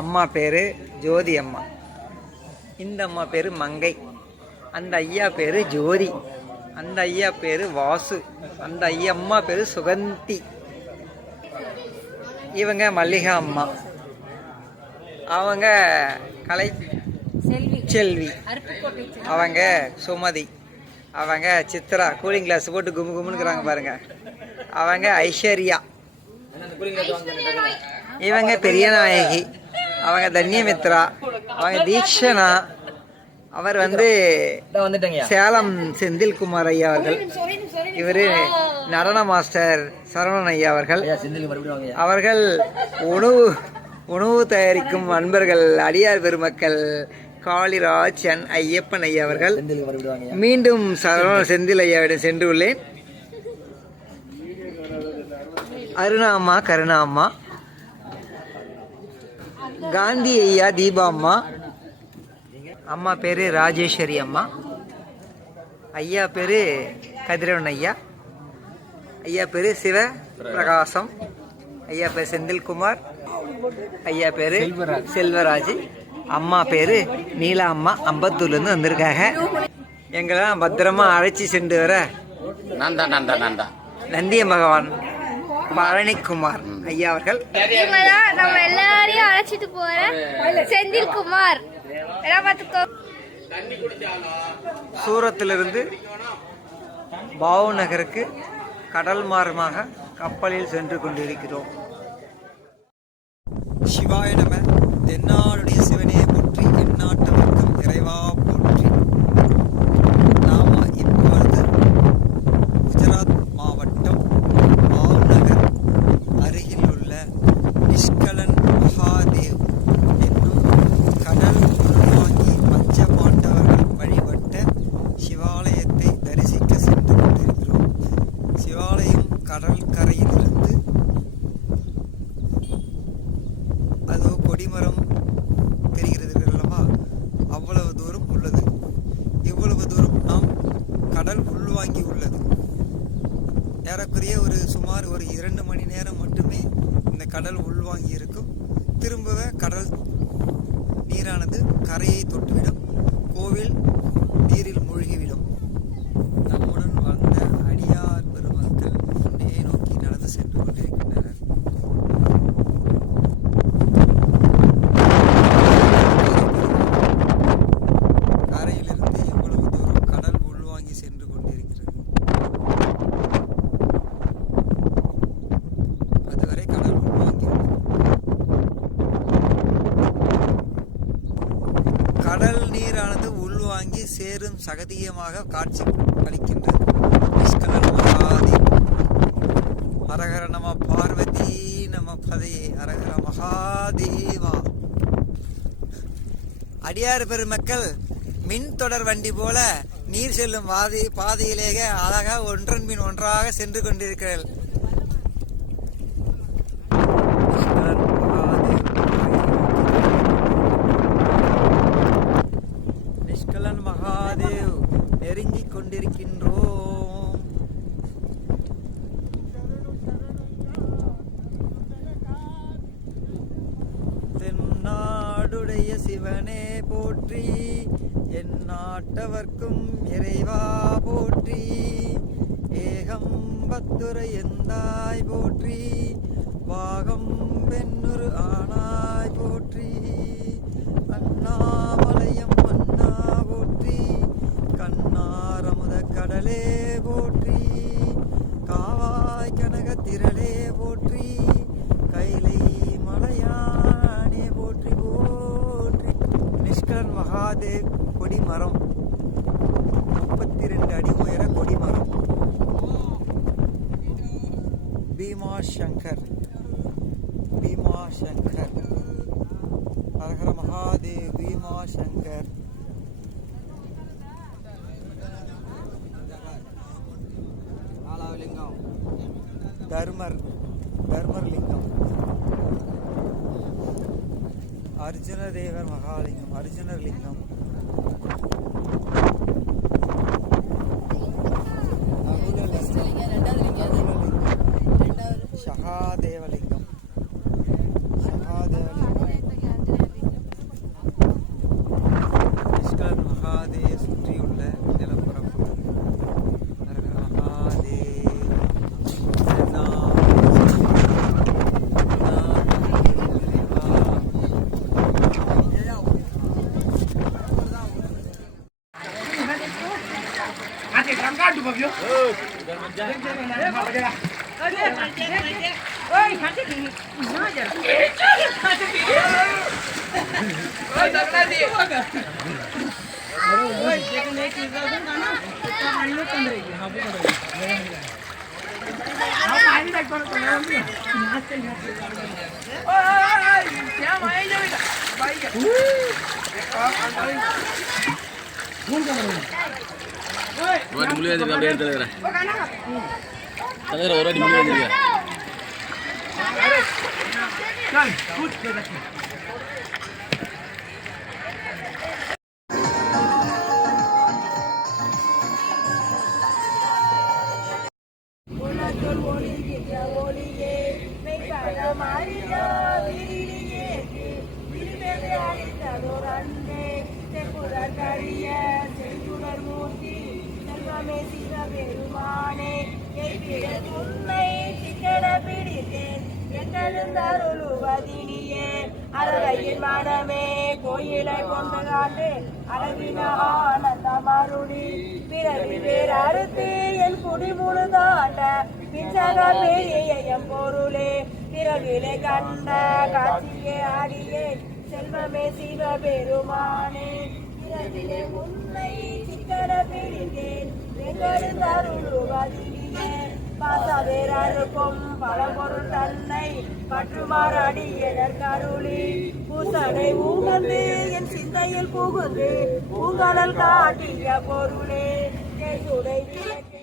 அம்மா பேர் ஜோதி அம்மா. இந்த அம்மா பேர் மங்கை. அந்த ஐயா பேர் ஜோதி. அந்த ஐயா பேர் வாசு. அந்த அம்மா பேர் சுகந்தி. இவங்க மல்லிகா அம்மா. அவங்க கலை செல்வி. அவங்க சுமதி. அவங்க சித்ரா. கூலிங் கிளாஸ் போட்டு கும்பு கும்புனுக்குறாங்க பாருங்க. அவங்க ஐஸ்வர்யா. இவங்க பெரிய நாயகி. அவங்க தன்யமித்ரா. அவங்க தீக்ஷனா. அவர் சேலம் செந்தில்குமார் ஐயா அவர்கள். இவர் நடன மாஸ்டர் சரவணன் ஐயா அவர்கள். அவர்கள் உணவு தயாரிக்கும் அன்பர்கள், அடியார் பெருமக்கள் காளிராஜ் ஐயப்பன் ஐயா அவர்கள். மீண்டும் சரவணன் செந்தில் ஐயாவிடம் சென்று உள்ளேன். அருணாம்மா, கருணாம்மா, காந்தி ஐயா, தீபா அம்மா. அம்மா பேரு ராஜேஸ்வரி அம்மா. ஐயா பேரு கதிரவன் ஐயா. ஐயா பேரு சிவ பிரகாசம். ஐயா பேரு செந்தில்குமார். ஐயா பேரு செல்வராஜ். அம்மா பேரு நீலா அம்மா. அம்பத்தூர்ல இருந்து வந்திருக்காங்க. எங்கெல்லாம் பத்திரமா அழைச்சி சென்று வர நந்திய பகவான் பழனிக்குமார் ஐயா அவர்கள். நம்ம எல்லாரையும் அழைச்சிட்டு போற செந்தில்குமார். சூரத்திலிருந்து பாவு நகருக்கு கடல் மார்க்கமாக கப்பலில் சென்று கொண்டிருக்கிறோம். சிவாய நம. தென்னாடுடைய சிவனே போற்றி, எந்நாட்டவர்க்கும் இறைவா போற்றி. நாம இப்பொழுது குஜராத் மாவட்டம் பாவு நகர் அருகில் உள்ள நிஷ்கலன் மகாதேவ் என்னும் கடல் உள்வாங்கி பஞ்ச பாண்டவர்கள் வழிபட்ட சிவாலயத்தை தரிசிக்க சென்று கொண்டிருக்கிறோம். சிவாலயம் கடல் கரையிலிருந்து அதோ கொடிமரம் தெரிகிறது அல்லவா, அவ்வளவு தூரம் உள்ளது. இவ்வளவு தூரம் நாம் கடல் உள்வாங்கி உள்ளது. ஏறக்குறைய சுமார் 2 மணி நேரம் மட்டுமே இந்த கடல் உள்வாங்கி இருக்கும். திரும்பவே கடல் நீரானது கரையை தொட்டுவிடும். கோவில் நீரில் மூழ்கிவிடும். நம்முடன் வந்த அடியார் பெருமக்கள் முன்னே நோக்கி நடந்து சென்று கொண்டிருக்கின்றனர். கரையிலிருந்து இவ்வளவு தூரம் கடல் உள்வாங்கி சென்று கொண்டிருக்கிறது. அதுவரை கடல் உள்வாங்கி கடல் நீரானது உள்வாங்கி சேரும் சகதியமாக காட்சி அளிக்கின்றது. நிஷ்கலன் மகாதேவ். ஹரஹர நம பார்வதி நம பதையே அரகர மகாதேவா. அடியார் பெருமக்கள் மின் தொடர் வண்டி போல நீர் செல்லும் பாதையிலேயே அழகா ஒன்றன் பின் ஒன்றாக சென்று கொண்டிருக்கிறார்கள். நிஷ்கலன் மகாதேவ் நெருங்கிக் கொண்டிருக்கின்றோம். தென்னாடுடைய சிவனே போற்றி, என் நாட்டவர்க்கும் இறைவா போற்றி, ஏகம்பத்துரை எந்தாய் போற்றி, பாகம் பெண்ணுரு ஆனாய் போற்றி, அண்ணாமலையம் அண்ணா போற்றி, கண்ணாரமுத கடலே போற்றி, காவாய் கனக திரளே போற்றி, கைலை மலையானே போற்றி போற்றி. நிஷ்கலன் மகாதேவ் கொடிமரம், 32 அடி உயர கொடிமரம். பீமா சங்கர், பீமா சங்கர், ஹரஹர மகாதேவ் பீமா சங்கர். தர்மர், தர்மர் லிங்கம். அர்ஜுன தேவர் மகாலிங்கம், அர்ஜுனர் லிங்கம். சகாதேவலிங்கம், சகாதேவலிங்கம். நிஷ்கலன் மகாதேவ் சுற்றியுள்ள நிலப்பரப்பு. மகாதேவ் மனமே கோயிலை கொண்டு காண்டு அழகின ஆனந்தமருளி பிறவி வேறு அறுத்து என் குடி முழுதாண்ட பிச்சக பெரியம் பொருளே பிறவிலை கண்ட காட்சியே ஆடியே செல்வமே சிவ பெருமானே பிறவிலே உன்னை சிக்கன பிடித்தேன் எங்களின் அருளுவதிலே பாசவேரருக்கும் பலபொருள் தன்னை பற்றுமாறு அடியனர் கருளி பூசனை ஊங்கந்து என் சிந்தையில் புகுந்து பூங்கடல் காட்டிய பொருளே சுடை விளக்கே.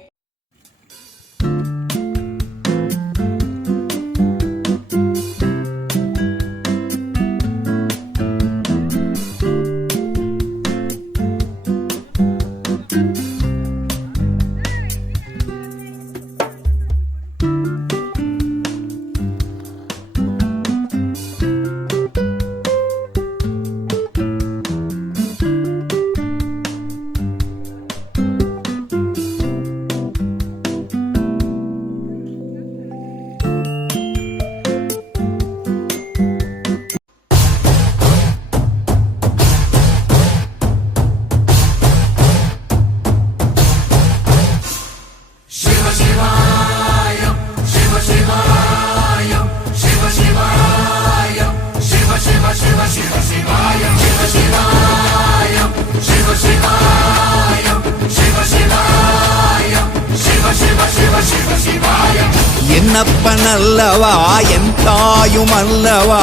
என்னப்பனல்லவா என் தாயும் அல்லவா,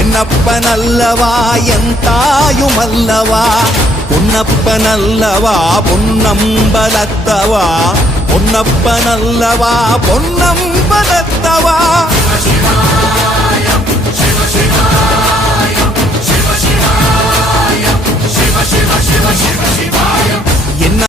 என்னப்பனல்லவா என் தாயும் அல்லவா, பொன்னப்பனல்லவா பொன்னம்பலத்தவா, பொன்னப்பனல்லவா பொன்னம்பலத்தவா. என்ன